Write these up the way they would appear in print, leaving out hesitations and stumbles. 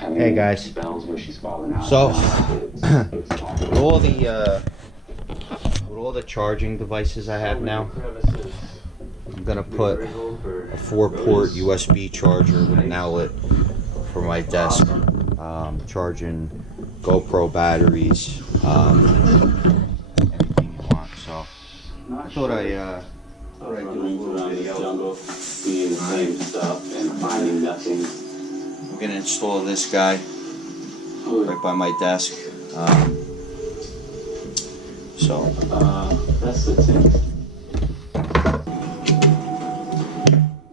Hey guys, so with all the charging devices I have now, I'm gonna put a 4-port USB charger with an outlet for my desk, charging GoPro batteries, anything you want. So I thought I'd do a little video. Seeing the same stuff and finding nothing. I'm gonna install this guy right by my desk. That's the thing.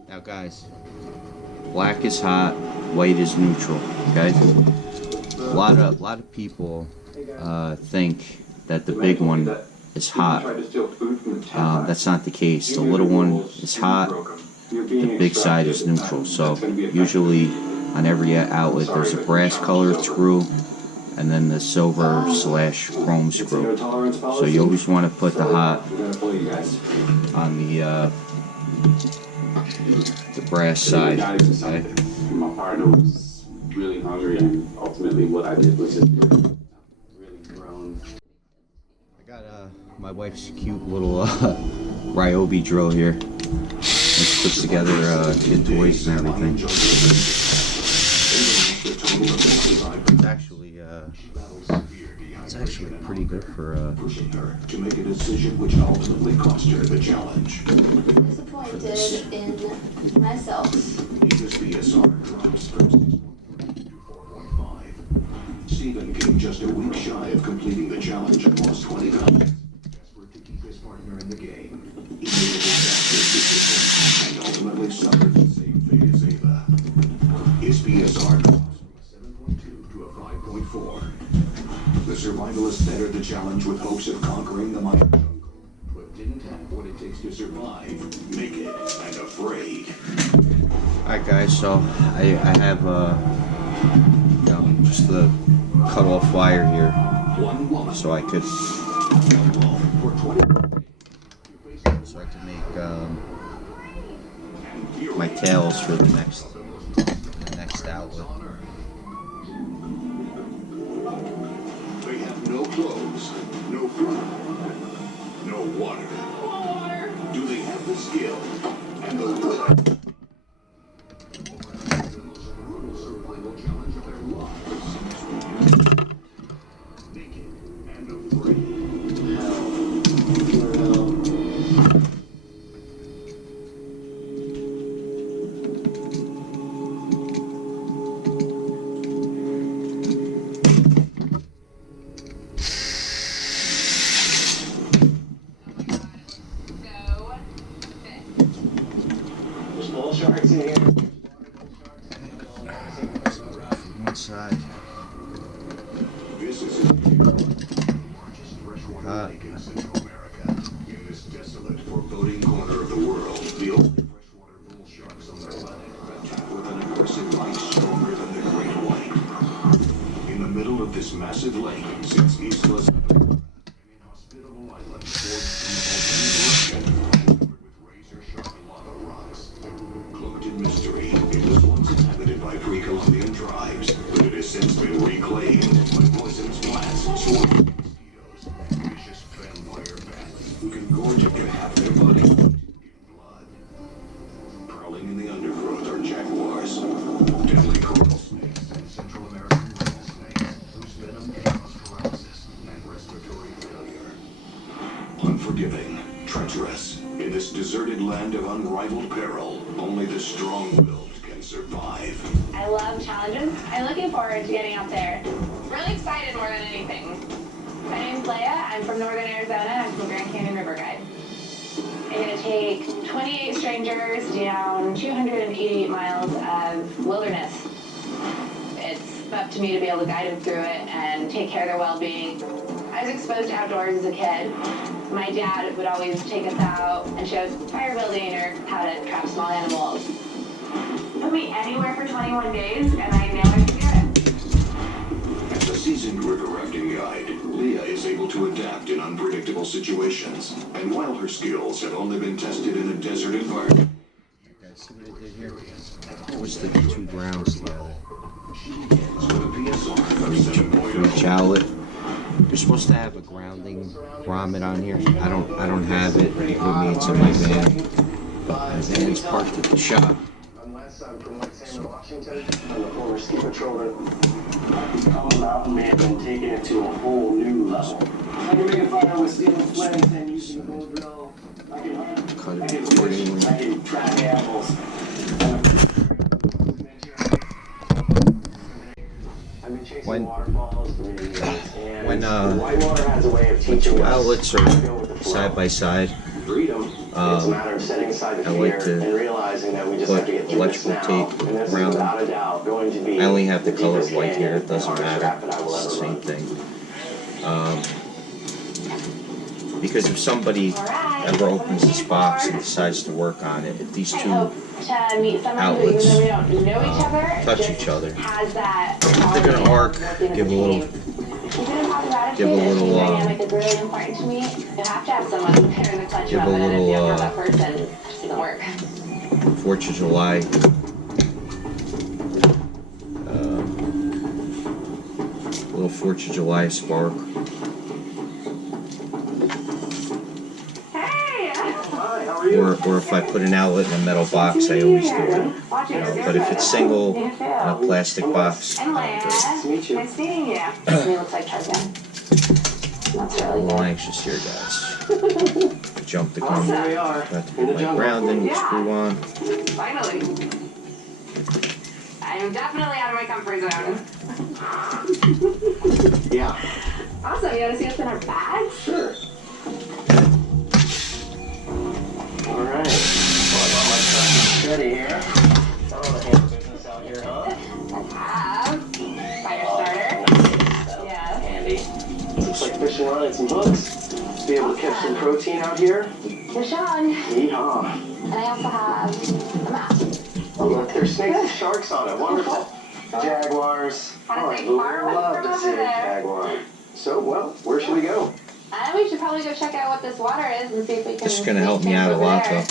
Now guys, black is hot, white is neutral, okay? A lot of people think that the big one is hot. That's not the case. The little one is hot, the big side is neutral. So usually on every outlet there's a brass colored screw and then the silver/chrome screw. So you always want to put the hot on the brass side. Okay? My partner was really hungry, and ultimately what I did was just really grown. I got my wife's cute little Ryobi drill here. It puts together kid toys and everything. It's actually pretty good for pushing her to make a decision which ultimately cost her the challenge. Disappointed in myself. His BSR drops from 6.3 to 4.5. Stephen came just a week shy of completing the challenge and lost 20 pounds. Desperate to keep his partner in the game, he made a disastrous decision and ultimately suffered the same fate as Ava. His BSR drops from a 7.2 to a 5.4. The survivalist entered the challenge with hopes of conquering the mighty jungle, but didn't have what it takes to survive, naked and afraid. Alright guys, so I have just the cut off wire here, so I could make my tails for the next outlet. They have no clothes, no food, no water. Do they have the skill and the will? Survival challenge of their lives. Naked and afraid. There's bull sharks in here. One side. This is the largest freshwater lake in Central America. In this desolate, foreboding corner of the world, the only freshwater bull sharks on the planet attack with an aggressive bite stronger than the great white. In the middle of this massive lake sits Isla Zadora, an inhospitable island forged in volcanic eruption, covered with razor-sharp lava rocks. Cloaked in mystery, it was once inhabited by pre-Columbian tribes, but it has since been reclaimed by poisonous plants, swarming mosquitoes, and vicious vampire bats who can gorge up to half their body in blood. Prowling in the undergrowth are jaguars, deadly coral snakes, and Central American rattlesnakes, whose venom can cause paralysis and respiratory failure. Unforgiving, treacherous, in this deserted land of unrivaled peril, only the strong-willed can survive. I love challenges. I'm looking forward to getting out there. Really excited more than anything. My name's Leia. I'm from Northern Arizona. I'm from Grand Canyon River Guide. I'm going to take 28 strangers down 288 miles of wilderness. It's up to me to be able to guide them through it and take care of their well-being. I was exposed to outdoors as a kid. My dad would always take us out and show us fire building or how to trap small animals. Put me anywhere for 21 days and I know I can do it. As a seasoned river rafting guide, Leah is able to adapt in unpredictable situations. And while her skills have only been tested in a desert environment, See what I did here? Twist the two grounds together. reach outlet. You're supposed to have a grounding grommet on here. I don't have it with me. It's in my van. My van's parked at the shop. I'm from Washington. I'm the former ski patrolman. I've become a mountain man and taken it to a whole new level. I can make a fire with steel flames and using a bow drill. I can hunt. Cut I it can accordingly. fish. I can track animals. I've been chasing When- waterfalls for many years, and when, whitewater has a way of teaching us Outlets to are go with the flow. side by side. Freedom. It's a matter of setting aside the I like fear to and realizing that we just put have to get through this electrical now. tape And this is around them. without a doubt going to be I only have the color deepest white here. canyon It doesn't and hardest matter. trap that I will It's the ever same run. thing. Because if somebody ever opens this box and decides to work on it, if these I two hope to meet someone who, outlets, even though we don't know each other, touch just each other, has that they're gonna arc, give a little, Keeping a positive attitude give a and little, team dynamic is really important to me. You have to have someone who's there in the clutch give a moment, and if you little, don't have that person, it just doesn't work. 4th of July. Little 4th of July spark. Hey! Hi, how are you? Or if I put an outlet in a metal box, I always do it. You know, but if it's single in a plastic box, I'm I Leia. don't do it. Nice to meet you. Nice meeting you. He looks like Tarzan. That's I'm a really little good. anxious here, guys. Jump the gun. Awesome. Here we are, Got to in the put my jungle. grounding, Yeah. screw on. Finally. I'm definitely out of my comfort zone. Yeah. Awesome, you want to see what's in our bags? Sure. All right. Well, I got my truck steady here. Got all the hand business out here, huh? I have fire starter. Yeah. Handy. Looks like fishing line and some hooks. Be able to catch some protein out here. Fish on. Yeehaw. And I also have a map. Oh, look, there's snakes and sharks on it. Wonderful. Jaguars. How Oh, to I'd stay far away love from to over see a there. jaguar. So, well, where should we go? We should probably go check out what this water is and see if we can. This is gonna help me make out a things lot, over though. there.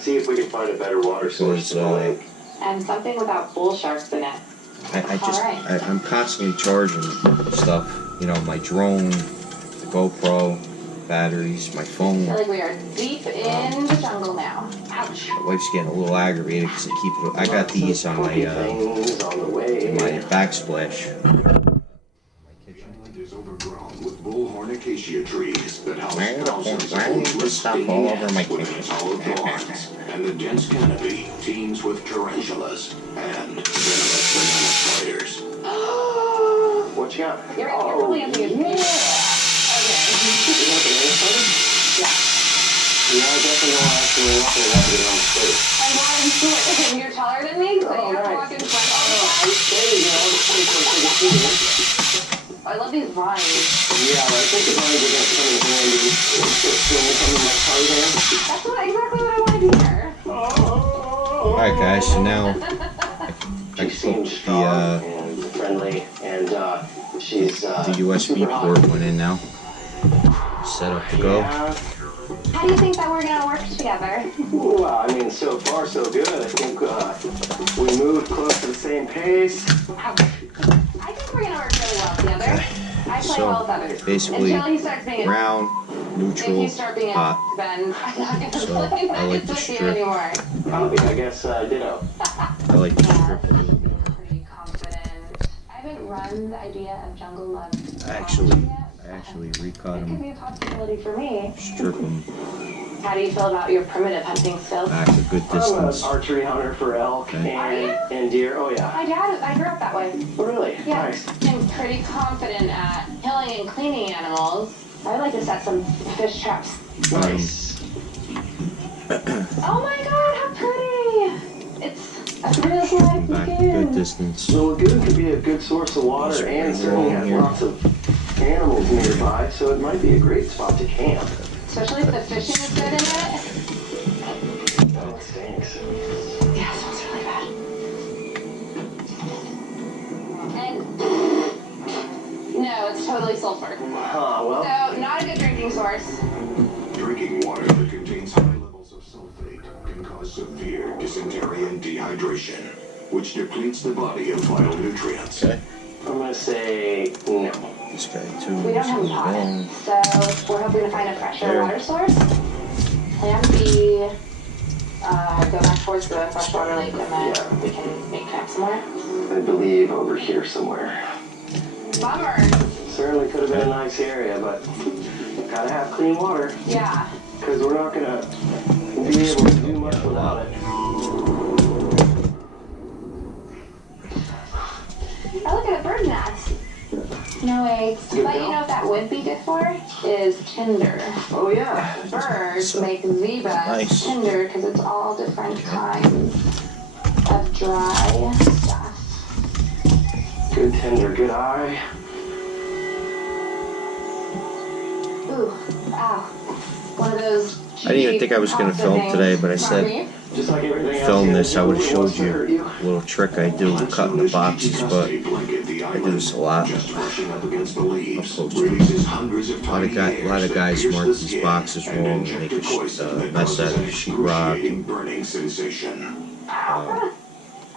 See if we can find a better water source Because, than the lake. And something without bull sharks in it. I'm constantly charging stuff. You know, my drone, the GoPro, batteries, my I phone. feel like we are deep in the jungle now. Ouch. My wife's getting a little aggravated because I keep. I got these on my Things on the way. my backsplash. My kitchen. The island is overgrown with bullhorn acacia trees that house Why are the thousands of why are leafless the stuff stinging all over my ants with kitchen? tall thorns, and the dense canopy teems with tarantulas and venomous banana spiders. What you got? You're probably answering it. yeah. Okay. You got banana spider? Yeah. Yeah, I definitely don't actually walk in that with on the space. I'm wanting to and you're taller than me, so Oh, you have to nice. walk in front all the time. Hey, you know, it's pretty close to the shooting. I love these vines. Yeah, I think the vines are going to come in handy. It's just when they come in my Tarzan. That's exactly what I wanted to hear. Alright, guys. So now I She seems clipped strong and friendly, and she's the USB super hot. port went in now. Set up to go. Yeah. How do you think that we're gonna work together? Well, I mean, so far so good. I think we moved close to the same pace. I think we're gonna work really well together. I play So, well with others. basically, Until he starts being Brown, if neutral, you start being hot. then I'm not gonna So, play I like nice the with you strip. anymore. Copy, I guess, ditto. I like the strip. Pretty confident. I haven't run the idea of Jungle Love. I actually recut It could them, be a possibility for me. strip them How do you feel about your primitive hunting skills? back a good I'm an distance. archery hunter for elk Okay. and deer. Oh, yeah. My dad, I grew up that way. Really? Yeah, Nice. I'm pretty confident at killing and cleaning animals. I would like to set some fish traps. Nice. Oh my god, how pretty! It's a real life Back a good lagoon. distance. The lagoon could be a good source of water and certainly has lots of animals nearby, so it might be a great spot to camp. Especially if the fishing is good in it. Oh, it stinks. Yeah, it smells really bad. And no, it's totally sulfur. Well, So not a good drinking source. Drinking water that contains high levels of sulfate can cause severe dysentery and dehydration, which depletes the body of vital nutrients. Okay. I'm gonna say no. This guy too. We don't have a pot, so we're hoping to find a fresher water source. Plan B, go back towards the freshwater lake, and then we can make camp somewhere. I believe over here somewhere. Bummer. Certainly could have been a nice area, but gotta have clean water. Yeah. Because we're not gonna be able to do much without it. I look at a bird nest. No eggs. But you know what that would be good for? Is tinder. Oh yeah. Birds make zebras tinder because it's all different kinds of dry stuff. Good tender, good eye. Ooh, ow. One of those. I didn't even think I was going to film today, but I said Just like everything film else, this. I would have showed wants to you hurt a little trick I do cutting the boxes, but I do this a lot. Just brushing up against the leaves Up close. releases hundreds of A lot of guys mark these boxes wrong and make a mess out of sheetrock. burning sensation. I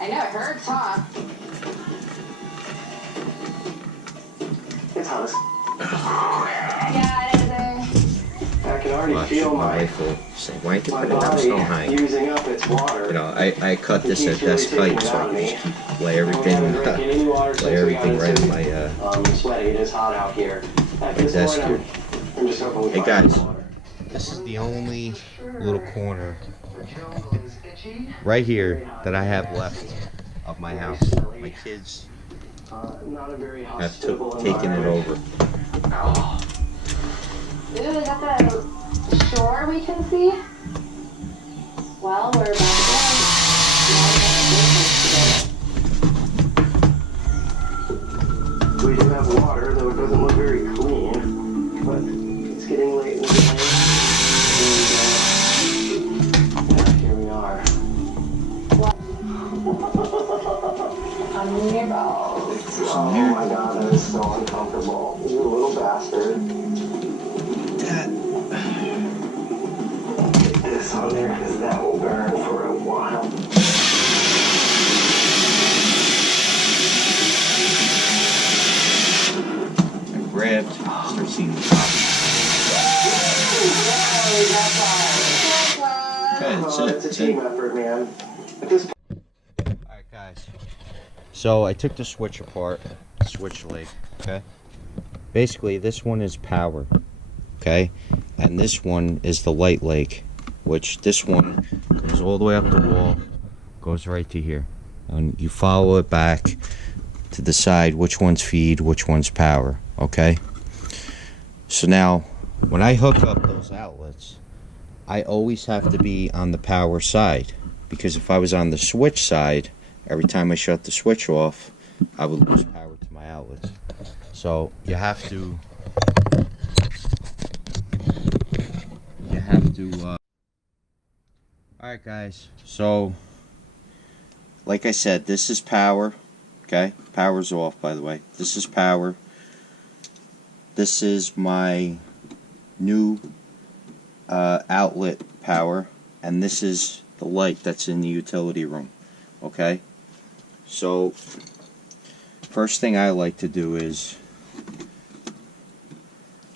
know, it hurts, huh? It's hot. Yeah, it is. I can already Watch feel my my rifle say, why don't you my put it down so high? body using up its water. You know, I cut this at desk height so I can just keep, lay everything right in my I'm sweaty. It is hot out here. At this desk point, here. I'm just hoping we Hey, find guys. some water. This is the only little corner right here that I have left of my house. My kids Not a very have hospitable taken it over. Ooh, is that the shore we can see? Well, we're about to We do have water, though it doesn't look very clean. But it's getting late in the day. And here we are. I'm near balls. Oh my god, that is so uncomfortable. You little bastard. Get this on there, because that will burn for a while. I grabbed, start seeing the top. Okay, that's it. It's a team effort, man. At this Alright guys, so I took the switch apart, switch leg, okay? Basically this one is power, okay? And this one is the light leg, which this one goes all the way up the wall, goes right to here. And you follow it back to decide which one's feed, which one's power, okay? So now, when I hook up those outlets, I always have to be on the power side, because if I was on the switch side, every time I shut the switch off, I would lose power to my outlets. So you have to alright guys, so like I said, this is power, okay? Power's off, by the way. This is power. This is my new outlet power, and this is the light that's in the utility room, okay? So first thing I like to do is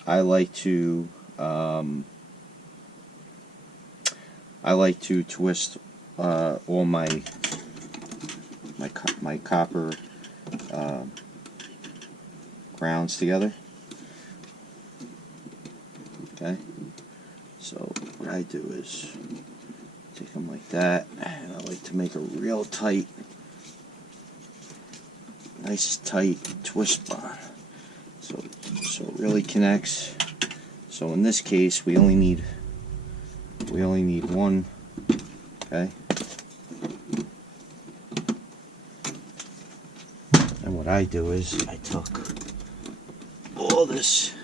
I like to twist all my copper grounds together. Okay, so what I do is take them like that, and I like to make a real tight, nice tight twist bond, so it really connects. So in this case, we only need one. Okay. And what I do is I took all this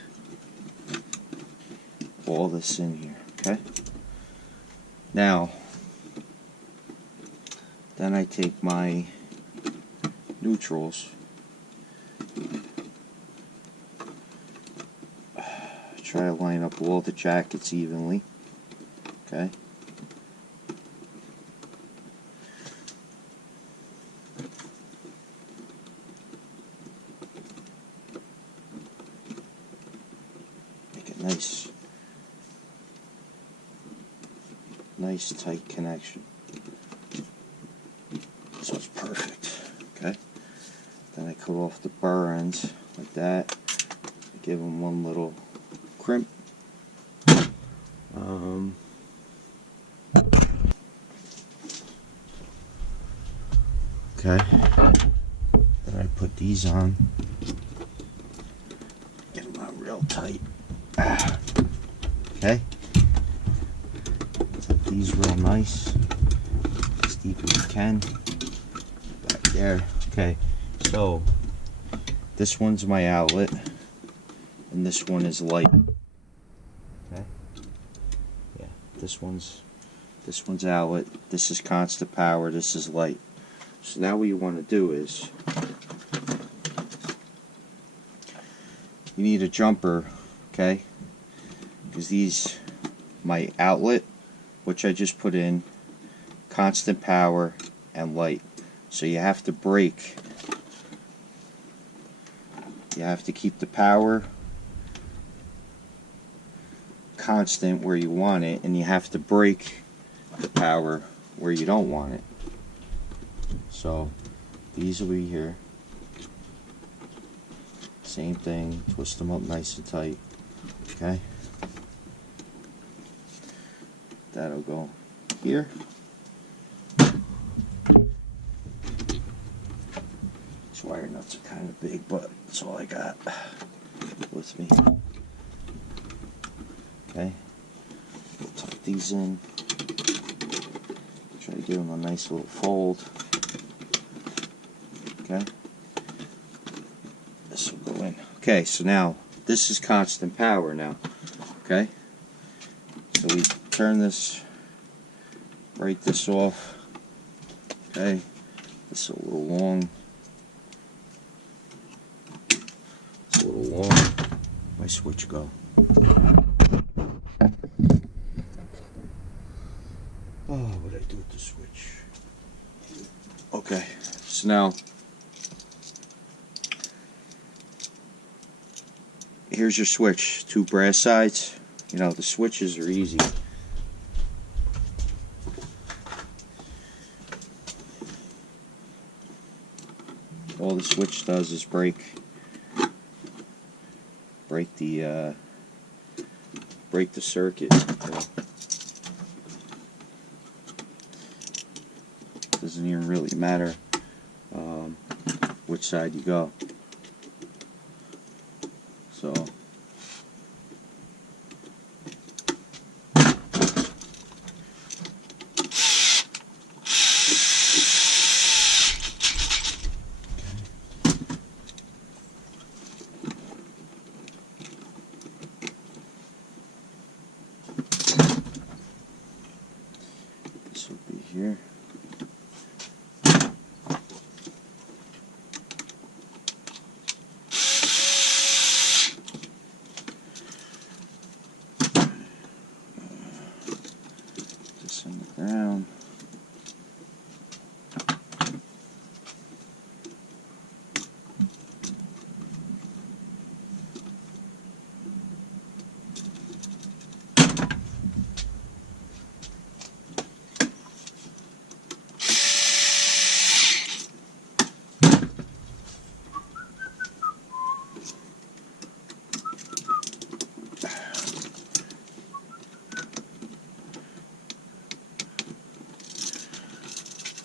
in here, okay? Now, then I take my neutrals, try to line up all the jackets evenly, okay? nice tight connection. So it's perfect. Okay. Then I cut off the burr ends like that. Give them one little crimp. Okay. Then I put these on. Get them out real tight. Okay. Set these real nice. As deep as you can. Back there. Okay. So this one's my outlet. And this one is light. Okay. Yeah. This one's outlet. This is constant power. This is light. So now what you want to do is you need a jumper, okay? Because these, my outlet, which I just put in, constant power and light. So you have to break. You have to keep the power constant where you want it, and you have to break the power where you don't want it. So these will be here. Same thing, twist them up nice and tight. Okay. That'll go here. These wire nuts are kind of big, but that's all I got with me. Okay. Tuck these in. Try to give them a nice little fold. Okay. This will go in. Okay, so now this is constant power now. Okay. So we turn this, break this off. Okay. This is a little long. It's a little long. Where'd my switch go? Oh, what did I do with the switch? Okay, so now here's your switch. 2 brass sides. You know, the switches are easy. All the switch does is break the circuit. Doesn't even really matter which side you go. So this will be here. This on the ground.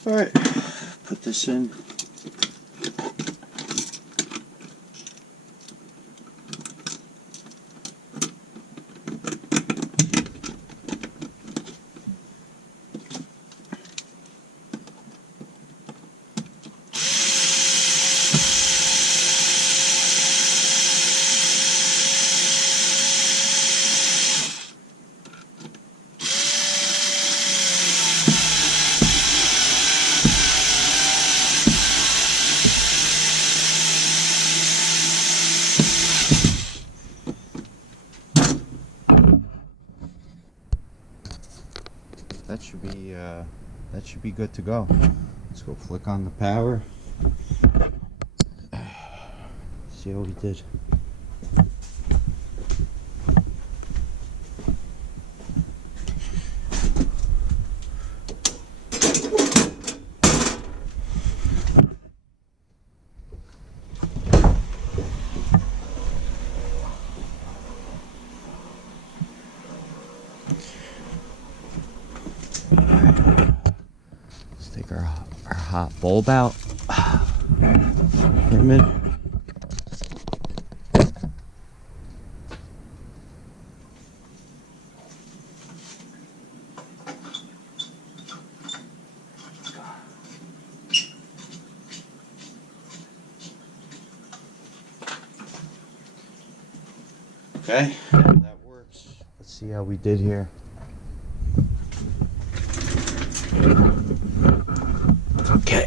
Alright, put this in. That should be good to go. Let's go flick on the power. See how we did. hot bulb out. Damn it. Okay, that works. Let's see how we did here. Okay.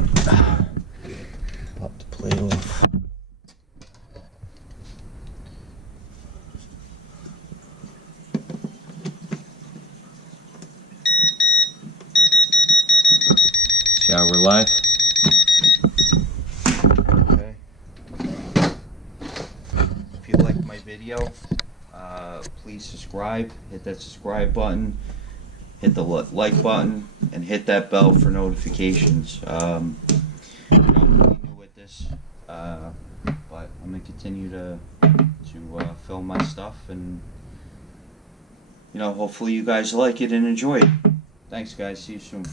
Pop the plate off. Shower live. Okay. If you liked my video, please subscribe. Hit that subscribe button. Hit the like button and hit that bell for notifications. I'm pretty new with this, but I'm gonna continue to film my stuff, and hopefully you guys like it and enjoy it. Thanks, guys. See you soon.